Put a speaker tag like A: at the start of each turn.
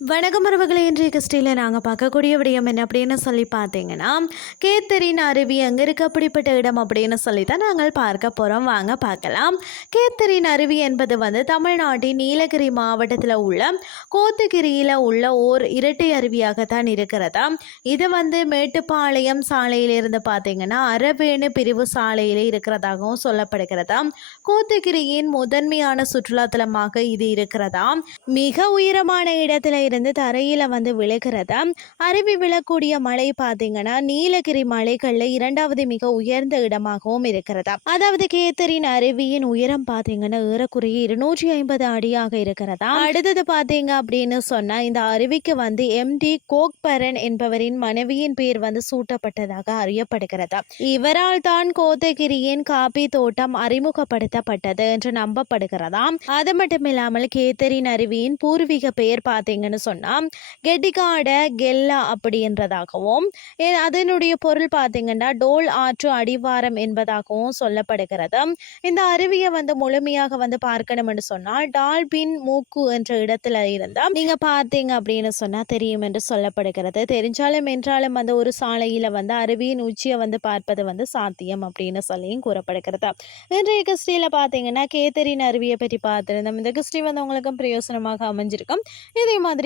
A: வணக்கம் உறவுகளே இன்றைய கிறிஸ்டியில் நாங்கள் பார்க்கக்கூடிய விடயம் என்ன அப்படின்னு சொல்லி பார்த்தீங்கன்னா கேத்தரின் அருவி எங்கே இருக்க? அப்படிப்பட்ட இடம் அப்படின்னு சொல்லி தான் நாங்கள் பார்க்க போகிறோம் வாங்க பார்க்கலாம். கேத்தரின் அருவி என்பது வந்து தமிழ்நாட்டின் நீலகிரி மாவட்டத்தில் உள்ள கோத்தகிரியில் உள்ள ஓர் இரட்டை அருவியாகத்தான் இருக்கிறதா? இது வந்து மேட்டுப்பாளையம் சாலையிலிருந்து பார்த்தீங்கன்னா அரவேணு பிரிவு சாலையில் இருக்கிறதாகவும் சொல்லப்படுகிறதா? கோத்தகிரியின் முதன்மையான சுற்றுலாத்தலமாக இது இருக்கிறதா? மிக உயரமான இடத்துல இருந்து தரையில் வந்து விழுகிறதா? அருவி விழக்கூடிய மலை பார்த்தீங்கன்னா நீலகிரி மலைகளில் இரண்டாவது மிக உயர்ந்த இடமாகவும் இருக்கிறதா? அதாவது கேத்தரின் அருவியின் உயரம் பார்த்தீங்கன்னா ஏறக்குறைய இருநூற்றி ஐம்பது அடியாக இருக்கிறதா? அடுத்தது பார்த்தீங்க அப்படின்னு சொன்னா இந்த அருவிக்கு வந்து எம். டி. கோக்பரன் என்பவரின் மனைவியின் பேர் வந்து சூட்டப்பட்டதாக அறியப்படுகிறதா? இவரால் தான் கோத்தகிரியின் காபி தோட்டம் அறிமுகப்படுத்தப்பட்டது என்று நம்பப்படுகிறதாம். அது மட்டும் இல்லாமல் கேத்தரின் அருவியின் பூர்வீக பெயர் பார்த்தீங்கன்னு சொன்னா கெட்டிகாட கெல்லா அப்படின்றதாகவும் அதனுடைய பொருள் பார்த்தீங்கன்னா டோல் ஆற்று அடிவாரம் என்பதாகவும் சொல்லப்படுகிறது. இந்த அருவியை வந்து முழுமையாக வந்து பார்க்கணும்னு சொன்னால் டால்பின் மூக்கு என்ற இடத்துல இருந்தால் நீங்க பார்த்தீங்க அப்படின்னு சொன்னா தெரியும் என்று சொல்லப்படுகிறது. தெரிஞ்சாலும் என்றாலும் அந்த ஒரு சாலையில வந்து அருவியின் உச்சியை வந்து பார்ப்பது வந்து சாத்தியம் அப்படின்னு சொல்லியும் கூறப்படுகிறது. இன்றைய கிறிஸ்டியில் பார்த்தீங்கன்னா கேத்தரின் அருவியை பற்றி பார்த்துருந்தோம். இந்த கிறிஸ்டி வந்து உங்களுக்கும் பிரயோசனமாக அமைஞ்சிருக்கும். இதே மாதிரி